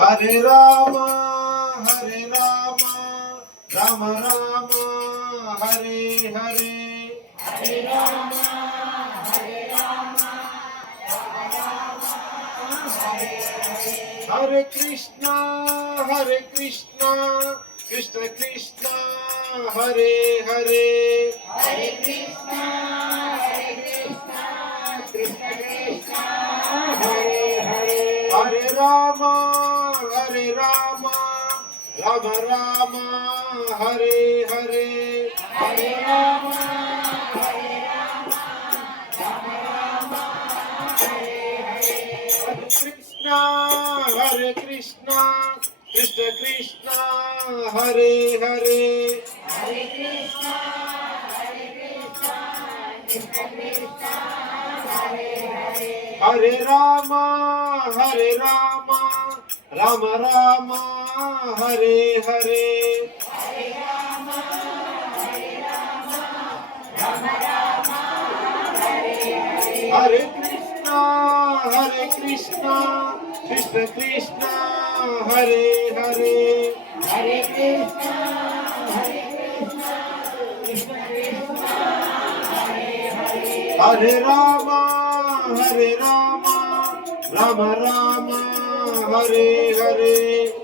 Hare Ram Hare Ram Ram Ram Hare Hare Hare Krishna Krishna Krishna Hare Hare Hare Ram Ram Ram Hare Hare Hare Krishna Krishna Krishna Hare Hare Hare Ram Ram Ram Hare Hare Hare Krishna Krishna Krishna Hare Hare Hare Ram Ram Ram Hare Hare